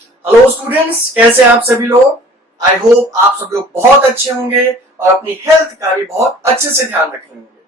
Hello students, कैसे हैं आप सभी लोग। आई होप आप सब लोग बहुत अच्छे होंगे और अपनी हेल्थ का भी बहुत अच्छे से ध्यान रखे होंगे।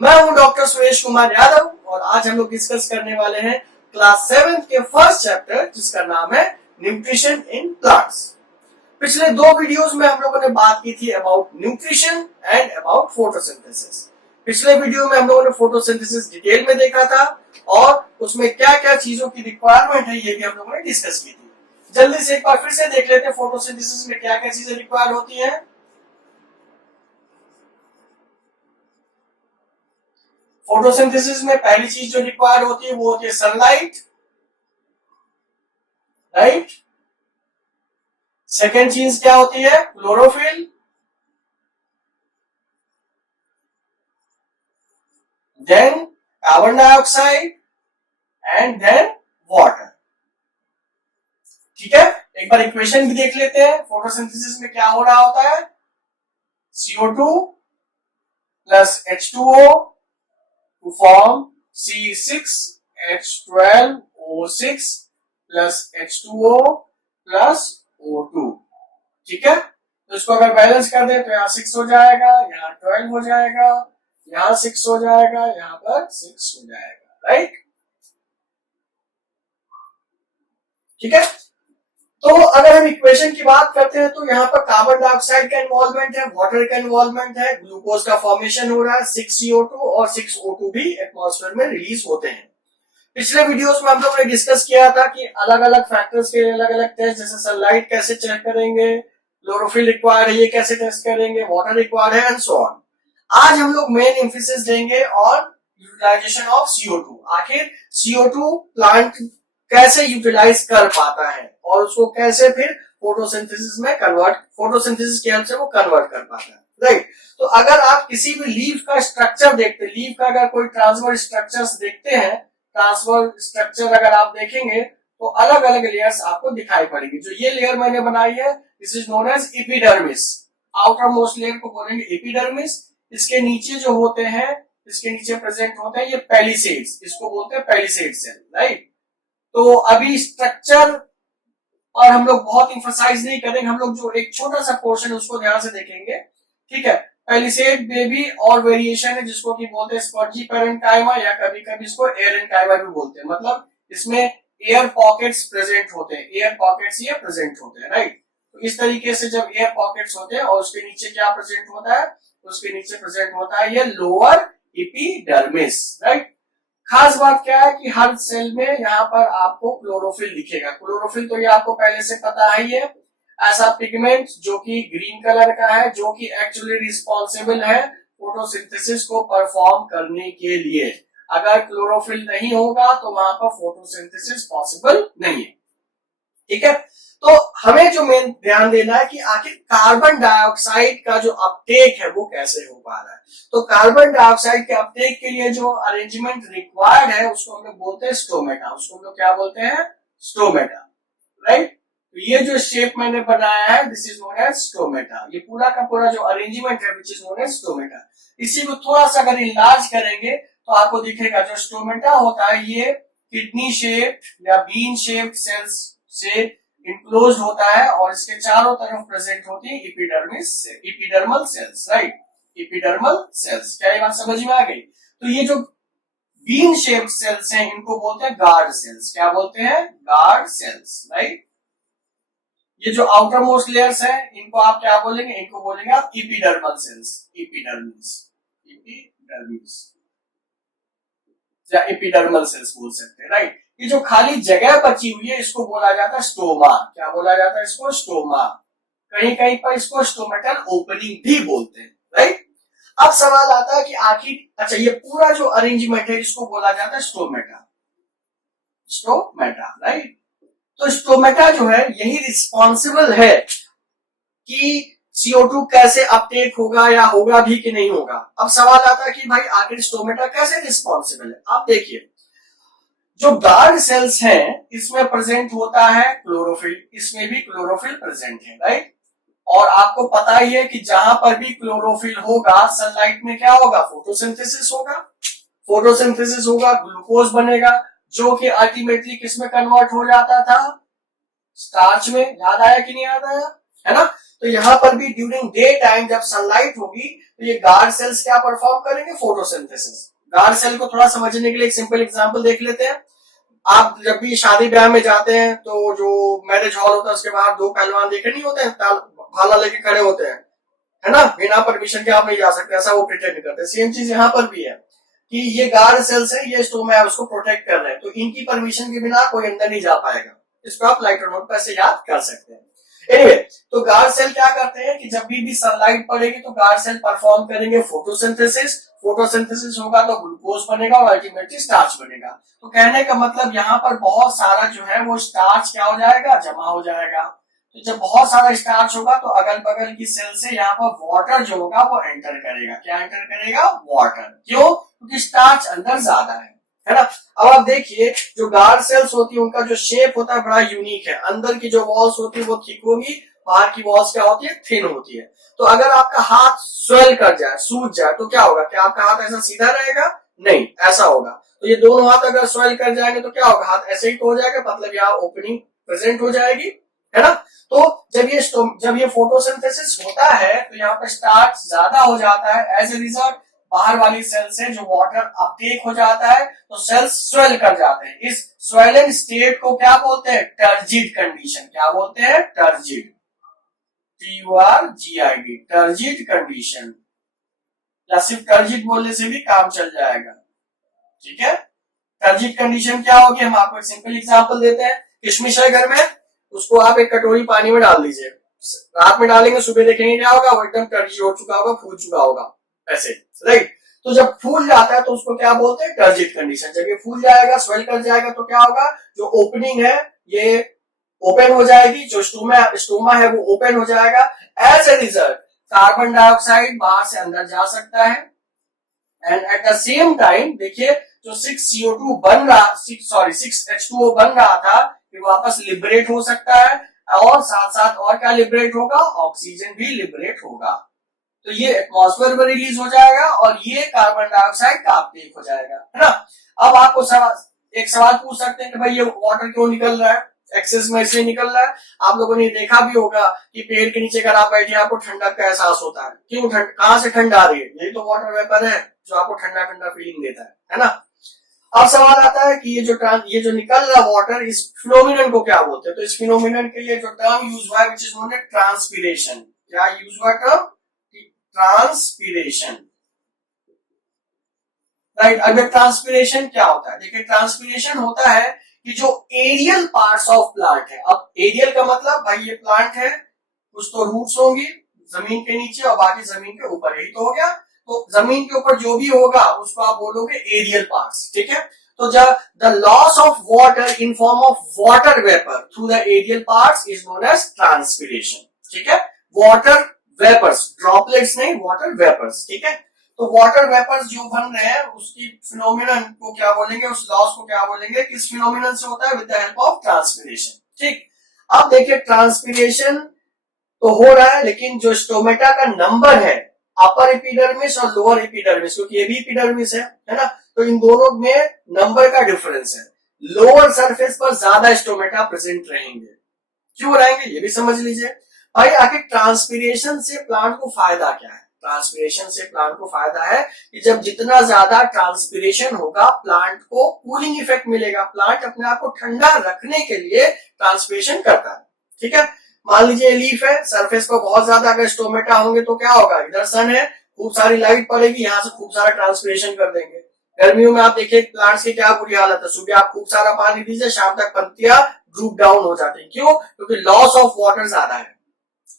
मैं हूं डॉक्टर सुरेश कुमार यादव और आज हम लोग डिस्कस करने वाले हैं क्लास 7 के फर्स्ट चैप्टर जिसका नाम है न्यूट्रिशन इन प्लांट्स। पिछले दो वीडियोस में हम लोगों ने बात की थी about nutrition and about photosynthesis. पिछले वीडियो में हम लोगों ने फोटोसिंथेसिस डिटेल में देखा था और उसमें क्या क्या चीजों की रिक्वायरमेंट है ये भी हम लोगों ने डिस्कस की थी। जल्दी से एक बार फिर से देख लेते हैं फोटोसिंथेसिस में क्या क्या चीजें रिक्वायर होती हैं। फोटोसिंथेसिस में पहली चीज जो रिक्वायर होती है वो होती है सनलाइट, राइट। सेकेंड चीज क्या होती है? Chlorophyll. Then carbon dioxide and then water. ठीक है, एक बार इक्वेशन भी देख लेते हैं। फोटोसिंथेसिस में क्या हो रहा होता है? CO2 plus H2O to form C6H12O6 plus H2O plus O2। ठीक है, तो इसको अगर बैलेंस कर दे तो यहाँ 6 हो जाएगा, यहाँ 12 हो जाएगा, यहाँ 6 हो जाएगा, यहाँ पर 6 हो जाएगा, राइट। ठीक है, तो अगर हम इक्वेशन की बात करते हैं तो यहाँ पर कार्बन डाइऑक्साइड का इन्वॉल्वमेंट है, वाटर का इन्वॉल्वमेंट है, ग्लूकोज का फॉर्मेशन हो रहा है, 6CO2 और 6O2 भी एटमॉस्फेयर में रिलीज होते हैं। पिछले वीडियोस में हम लोग ने डिस्कस किया था कि अलग अलग फैक्टर्स के अलग अलग टेस्ट, जैसे सनलाइट कैसे चेक करेंगे, क्लोरोफिल रिक्वायर्ड है ये कैसे टेस्ट करेंगे, वाटर रिक्वायर्ड है एंड सो ऑन। आज हम लोग मेन एम्फेसिस देंगे ऑन यूटिलाइजेशन ऑफ CO2। आखिर CO2 प्लांट कैसे यूटिलाइज कर पाता है और उसको कैसे फिर फोटोसिंथेसिस में कन्वर्ट, फोटोसिंथेसिस की हेल्प से वो कन्वर्ट कर पाता है, राइट। तो अगर आप किसी भी लीफ का स्ट्रक्चर देखते हैं, लीफ का अगर कोई ट्रांसफर स्ट्रक्चर्स देखते हैं, ट्रांसफर स्ट्रक्चर अगर आप देखेंगे तो अलग अलग लेयर्स आपको दिखाई पड़ेगी। जो ये लेयर मैंने बनाई है this is known as epidermis. Outermost layer को बोलेंगे एपिडर्मिस। इसके नीचे जो होते हैं, इसके नीचे प्रेजेंट होते हैं ये पेलिसेड्स, इसको बोलते हैं पेलिसेड सेल, राइट। तो अभी स्ट्रक्चर और हम लोग बहुत इंफोसाइज नहीं करेंगे, हम लोग जो एक छोटा सा पोर्शन उसको ध्यान से देखेंगे। ठीक है, पेलिसेड में भी और वेरिएशन है जिसको कि बोलते हैं स्पॉन्जी पैरेन्काइमा या कभी कभी इसको एरेन्काइमा भी बोलते हैं। मतलब इसमें एयर पॉकेट्स प्रेजेंट होते हैं, एयर पॉकेट्स ये प्रेजेंट होते हैं, राइट। तो इस तरीके से जब एयर पॉकेट्स होते हैं और उसके नीचे क्या प्रेजेंट होता है, उसके नीचे प्रेजेंट होता है ये लोअर एपिडर्मिस, राइट। खास बात क्या है कि हर सेल में यहाँ पर आपको क्लोरोफिल दिखेगा। क्लोरोफिल तो ये आपको पहले से पता है, ये ऐसा पिगमेंट जो कि ग्रीन कलर का है, जो कि एक्चुअली रिस्पॉन्सिबल है फोटोसिंथेसिस को परफॉर्म करने के लिए। अगर क्लोरोफिल नहीं होगा तो वहां पर फोटोसिंथेसिस पॉसिबल नहीं है। ठीक है, तो हमें जो मेन ध्यान देना है कि आखिर कार्बन डाइऑक्साइड का जो अपटेक है वो कैसे हो पा रहा है। तो कार्बन डाइऑक्साइड के अपटेक के लिए जो अरेंजमेंट रिक्वायर्ड है उसको हम लोग बोलते हैं स्टोमेटा। उसको हम लोग क्या बोलते हैं? Stomata, right. तो ये जो शेप मैंने बनाया है this is known as stomata. ये पूरा का पूरा जो अरेंजमेंट है which is known as stomata. इसी को थोड़ा सा अगर इलाज करेंगे तो आपको दिखेगा जो स्टोमेटा होता है ये किडनी शेप या बीन शेप सेल्स से इनक्लोज होता है और इसके चारों तरफ प्रेजेंट होती है epidermis, epidermal cells, right. Epidermal cells, क्या ये बात समझ में आ गई? तो ये जो बीन शेप सेल्स हैं इनको बोलते हैं गार्ड सेल्स। क्या बोलते हैं? Guard cells, right. ये जो आउटर मोस्ट लेयर्स हैं इनको आप क्या बोलेंगे? इनको बोलेंगे आप एपिडर्मल सेल्स, एपिडर्मिस, एपिडर्मिस या एपिडर्मल सेल्स बोल सकते हैं, राइट। ये जो खाली जगह बची हुई है इसको बोला जाता है स्टोमा। क्या बोला जाता है इसको? स्टोमा। कहीं कहीं पर इसको स्टोमेटल ओपनिंग भी बोलते हैं, राइट। अब सवाल आता है कि आखिर अच्छा ये पूरा जो अरेंजमेंट है इसको बोला जाता है स्टोमेटा, स्टोमेटा, राइट। तो स्टोमेटा जो है यही रिस्पॉन्सिबल है कि CO2 कैसे अपटेक होगा या होगा भी कि नहीं होगा। अब सवाल आता है कि भाई आखिर स्टोमेटा कैसे रिस्पॉन्सिबल है। आप देखिए जो गार्ड सेल्स हैं इसमें प्रेजेंट होता है क्लोरोफिल, इसमें भी क्लोरोफिल प्रेजेंट है, राइट। और आपको पता ही है कि जहां पर भी क्लोरोफिल होगा सनलाइट में क्या होगा? फोटोसिंथेसिस होगा। फोटोसिंथेसिस होगा, ग्लूकोज बनेगा जो कि अल्टीमेटली किसमें कन्वर्ट हो जाता था? स्टार्च में, याद आया कि नहीं याद आया, है ना। तो यहाँ पर भी ड्यूरिंग डे टाइम जब सनलाइट होगी तो ये गार्ड सेल्स क्या परफॉर्म करेंगे, फोटोसिंथेसिस। गार्ड सेल को थोड़ा समझने के लिए एक सिंपल एग्जांपल देख लेते हैं। आप जब भी शादी ब्याह में जाते हैं तो जो मैरिज हॉल होता है उसके बाहर दो पहलवान देखे नहीं होते हैं, भाला लेके खड़े होते हैं, है ना, बिना परमिशन के आप नहीं जा सकते, ऐसा वो प्रिटेंड करते हैं। सेम चीज यहाँ पर भी है कि ये गार्ड सेल्स है, ये स्टोमा है, उसको प्रोटेक्ट कर रहे हैं, तो इनकी परमिशन के बिना कोई अंदर नहीं जा पाएगा। इसको आप लाइटर नोट पर ऐसे याद कर सकते हैं। एनीवे, तो गार्ड सेल क्या करते हैं कि जब भी सनलाइट पड़ेगी तो गार्ड सेल परफॉर्म करेंगे फोटोसिंथेसिस। फोटोसिंथेसिस होगा तो ग्लूकोज बनेगा और अल्टीमेटली स्टार्च बनेगा। तो कहने का मतलब यहाँ पर बहुत सारा जो है वो स्टार्च क्या हो जाएगा, जमा हो जाएगा। तो जब बहुत सारा स्टार्च होगा तो अगल बगल की सेल से यहाँ पर वाटर जो होगा वो एंटर करेगा। क्या एंटर करेगा, वाटर। क्यों, क्योंकि स्टार्च अंदर ज्यादा है ना। अब आप देखिए जो गार्ड सेल्स होती है उनका जो शेप होता है बड़ा यूनिक है। अंदर की जो वॉल्स होती है वो थिक होगी, बाहर की वॉल्स क्या होती है, थिन होती है। तो अगर आपका हाथ स्वेल कर जाए, सूज जाए, तो क्या होगा, क्या आपका हाथ ऐसा सीधा रहेगा, नहीं, ऐसा होगा। तो ये दोनों हाथ अगर स्वेल कर जाएंगे तो क्या होगा, हाथ ऐसे ही तो हो जाएगा, मतलब यहाँ ओपनिंग प्रेजेंट हो जाएगी, है ना। तो जब ये फोटोसिंथेसिस होता है तो यहाँ पर स्टार्च ज्यादा हो जाता है। एज ए रिजल्ट बाहर वाली सेल से जो वाटर अपटेक हो जाता है तो सेल्स स्वेल कर जाते हैं। इस स्वेलिंग स्टेट को क्या बोलते हैं, टर्जिड कंडीशन। क्या बोलते हैं, टर्जिड, TURGID, टर्जिड कंडीशन। या सिर्फ टर्जिड बोलने से भी काम चल जाएगा, ठीक है। टर्जिड कंडीशन क्या होगी, हम आपको एक सिंपल एग्जांपल देते हैं। किशमिश है घर में, उसको आप एक कटोरी पानी में डाल दीजिए, रात में डालेंगे, सुबह देखेंगे क्या होगा, वो एकदम टर्जिड हो चुका होगा, फूल चुका होगा ऐसे, राइट। तो जब फूल जाता है तो उसको क्या बोलते हैं, टर्जिड कंडीशन। जब ये फूल जाएगा, स्वेल कर जाएगा, तो क्या होगा, जो ओपनिंग है ये ओपन हो जाएगी, जो स्टोमा है वो ओपन हो जाएगा। As a result carbon dioxide बाहर से अंदर जा सकता है। And at the same time देखिए जो 6CO2 बन रहा, 6H2O बन रहा था, ये वापस लिबरेट हो सकता है। और साथ साथ और क्या लिबरेट होगा, ऑक्सीजन भी लिबरेट होगा। तो ये एटमॉस्फेयर में रिलीज हो जाएगा और ये कार्बन डाइऑक्साइड का अपटेक हो जाएगा, है ना। अब आपको एक सवाल पूछ सकते हैं कि भाई ये वाटर क्यों निकल रहा है, एक्सेस में इसलिए निकल रहा है। आप लोगों ने देखा भी होगा कि पेड़ के नीचे अगर आप बैठे आपको ठंडक का एहसास होता है। क्यों, कहां से ठंड आ रही है, यही तो वाटर वेपर है जो आपको ठंडा ठंडा फीलिंग देता है ना। अब सवाल आता है कि ये जो निकल रहा वाटर, इस फिनोमिनन को क्या बोलते हैं। तो इस फिनोमिनन के लिए जो टर्म यूज हुआ है which is known as transpiration. क्या यूज हुआ टर्म, ट्रांसपीरेशन, राइट। अब ट्रांसपीरेशन क्या होता है, देखिए ट्रांसपीरेशन होता है कि जो एरियल पार्ट्स ऑफ प्लांट है। अब एरियल का मतलब भाई ये प्लांट है, कुछ तो रूट्स होंगी जमीन के नीचे और बाकी जमीन के ऊपर, यही तो हो गया। तो जमीन के ऊपर जो भी होगा उसको आप बोलोगे एरियल पार्ट्स, ठीक है। तो जब the loss of water in form of water vapour through the aerial parts is known as transpiration, ठीक है। वाटर वेपर्स, ड्रॉपलेट्स नहीं, वाटर वेपर्स, ठीक है। तो वाटर वेपर्स जो बन रहे हैं उसकी फिनोमिनन को क्या बोलेंगे, उस लॉस को क्या बोलेंगे, किस फिनोमिनन से होता है, with the help of transpiration, ठीक। अब देखिए ट्रांसपीरेशन तो हो रहा है, लेकिन जो स्टोमेटा का नंबर है, अपर एपिडर्मिस और लोअर एपिडर्मिस, क्योंकि ये भी एपिडर्मिस है ना, तो इन दोनों में नंबर का डिफरेंस है। लोअर सरफेस पर ज्यादा स्टोमेटा प्रेजेंट रहेंगे। क्यों रहेंगे ये भी समझ लीजिए। भाई आखिर ट्रांसपीरेशन से प्लांट को फायदा क्या है, ट्रांसपीरेशन से प्लांट को फायदा है कि जब जितना ज्यादा ट्रांसपीरेशन होगा प्लांट को कूलिंग इफेक्ट मिलेगा। प्लांट अपने आप को ठंडा रखने के लिए ट्रांसपीरेशन करता है, ठीक है। मान लीजिए लीफ है, सरफेस पर बहुत ज्यादा अगर स्टोमेटा होंगे तो क्या होगा, इधर सन है, खूब सारी लाइट पड़ेगी, यहाँ से खूब सारा ट्रांसपीरेशन कर देंगे। गर्मियों में आप देखिए प्लांट्स की क्या बुरी हालत है, सुबह आप खूब सारा पानी दीजिए, शाम तक पत्तियां ड्रूप डाउन हो जाती है। क्यों, क्योंकि लॉस ऑफ वाटर ज्यादा है,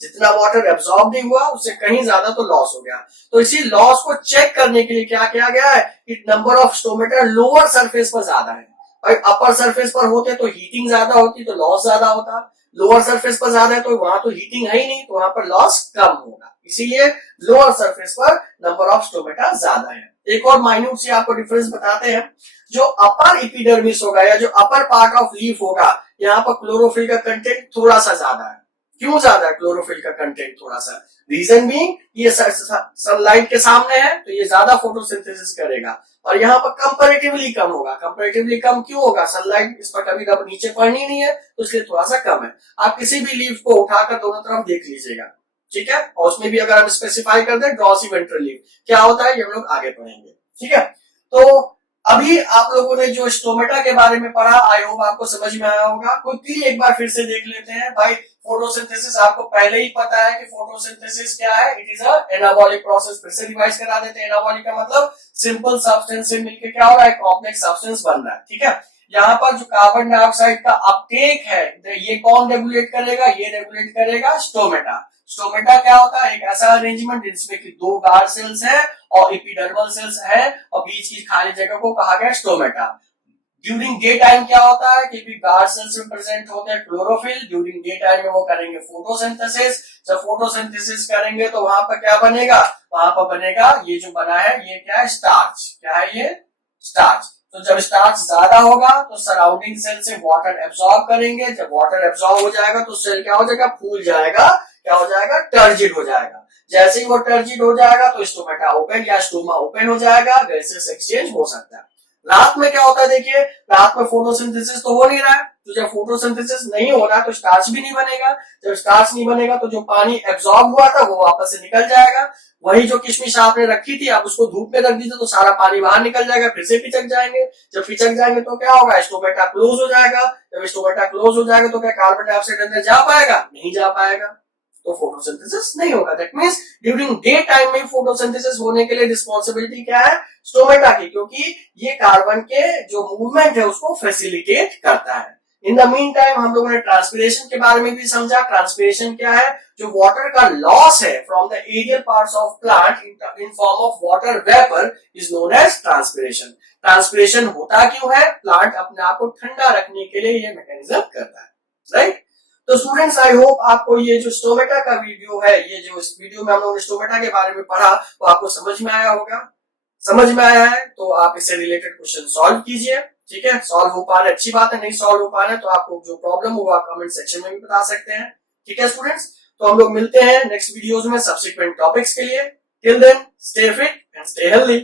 जितना वाटर एब्सॉर्ब नहीं हुआ उससे कहीं ज्यादा तो लॉस हो गया। तो इसी लॉस को चेक करने के लिए क्या किया गया है कि number of stomata lower surface पर ज्यादा है। भाई अपर सरफेस पर होते तो हीटिंग ज्यादा होती तो लॉस ज्यादा होता, लोअर सरफेस पर ज्यादा है तो वहां तो हीटिंग है ही नहीं, तो वहां पर लॉस कम होगा। इसीलिए लोअर सरफेस पर नंबर ऑफ स्टोमेटा ज्यादा है। एक और माइन्यूट से आपको डिफरेंस बताते हैं। जो अपर एपिडर्मिस होगा या जो अपर पार्ट ऑफ लीफ होगा, यहाँ पर क्लोरोफिल का कंटेंट थोड़ा सा ज्यादा है, क्यों ज्यादा है क्लोरोफिल का कंटेंट थोड़ा सा? रीजन बीइंग ये सनलाइट के सामने है तो ये ज्यादा फोटोसिंथेसिस करेगा और यहाँ पर कंपैरेटिवली कम होगा। कंपैरेटिवली कम क्यों होगा? सनलाइट इस पर कभी कभी नीचे पड़नी नहीं है तो इसलिए थोड़ा सा कम है। आप किसी भी लीफ को उठाकर दोनों तरफ देख लीजिएगा, ठीक है। और उसमें भी अगर हम स्पेसिफाई कर दें ग्लॉसी वेंट्रल लीफ क्या होता है, ये हम लोग आगे पढ़ेंगे, ठीक है। तो अभी आप लोगों ने जो स्टोमेटा के बारे में पढ़ा, आई होप आपको समझ में आया होगा। क्विकली एक बार फिर से देख लेते हैं भाई। फोटोसिंथेसिस आपको पहले ही पता है कि फोटोसिंथेसिस क्या है, it is a anabolic process. फिर से रिवाइज करा देते हैं। एनाबॉलिक का मतलब सिंपल सब्सटेंस से मिलकर क्या हो रहा है, कॉम्प्लेक्स सब्सटेंस बन रहा है, ठीक है। यहाँ पर जो कार्बन डाइऑक्साइड का अपटेक है ये कौन रेगुलेट करेगा, ये रेगुलेट करेगा स्टोमेटा। स्टोमेटा क्या होता है, एक ऐसा अरेंजमेंट जिसमें कि दो गार्ड सेल्स है और एपिडर्मल सेल्स है और बीच की खाली जगह को कहा गया स्टोमेटा। ड्यूरिंग डे टाइम क्या होता है कि गार्ड सेल्स में प्रेजेंट होते हैं क्लोरोफिल। ड्यूरिंग डे टाइम में वो करेंगे फोटोसिंथेसिस। जब फोटोसिंथेसिस करेंगे तो वहां पर क्या बनेगा, वहां पर बनेगा ये जो बना है ये क्या है, स्टार्च। क्या है ये, स्टार्च। तो जब स्टार्च ज्यादा होगा तो सराउंडिंग सेल से वाटर एब्सॉर्ब करेंगे। जब वाटर एब्सॉर्ब हो जाएगा तो सेल क्या हो जाएगा, फूल जाएगा, क्या हो जाएगा, टर्जिड हो जाएगा। जैसे ही वो टर्जिड हो जाएगा तो स्टोमेटा ओपन या स्टोमा ओपन हो जाएगा, गैसेस एक्सचेंज हो सकता है। रात में क्या होता है, देखिए रात में फोटोसिंथेसिस तो हो नहीं रहा है, तो जब फोटोसिंथेसिस नहीं हो रहा है तो स्टार्च भी नहीं बनेगा। जब स्टार्च नहीं बनेगा तो जो पानी एब्सॉर्ब हुआ था वो वापस से निकल जाएगा। वही जो किशमिश आपने रखी थी आप उसको धूप में रख दीजिए तो सारा पानी बाहर निकल जाएगा, फिर से पिचक जाएंगे। जब पिचक जाएंगे तो क्या होगा, स्टोमेटा क्लोज हो जाएगा। जब स्टोमेटा क्लोज हो जाएगा तो क्या कार्बन डाइऑक्साइड अंदर जा पाएगा, नहीं जा पाएगा, तो फोटोसिंथेसिस नहीं होगा। That means during day time में फोटोसिंथेसिस होने के लिए रिस्पॉन्सिबिलिटी क्या है, स्टोमेटा की, क्योंकि ये कार्बन के जो मूवमेंट है उसको फैसिलिटेट करता है। इन द मीन टाइम हम लोगों ने ट्रांसपिरेशन के बारे में भी समझा। ट्रांसपिरेशन क्या है, जो वाटर का लॉस है from the aerial parts of plant in form of water vapour is known as transpiration. Transpiration होता क्यों है, प्लांट अपने आप को ठंडा रखने के लिए ये मैकेनिज्म करता है, राइट। तो स्टूडेंट्स आई होप आपको ये जो स्टोमेटा का वीडियो है, ये जो इस वीडियो में हम लोगों ने स्टोमेटा के बारे में पढ़ा वो आपको समझ में आया होगा। समझ में आया है तो आप इससे रिलेटेड क्वेश्चन सॉल्व कीजिए, ठीक है। सॉल्व हो पा रहे अच्छी बात है, नहीं सॉल्व हो पा रहे तो आपको जो प्रॉब्लम होगा कमेंट सेक्शन में भी बता सकते हैं, ठीक है स्टूडेंट्स। तो हम लोग मिलते हैं नेक्स्ट वीडियोस में सब्सिक्वेंट टॉपिक्स के लिए। Till then stay fit and stay healthy.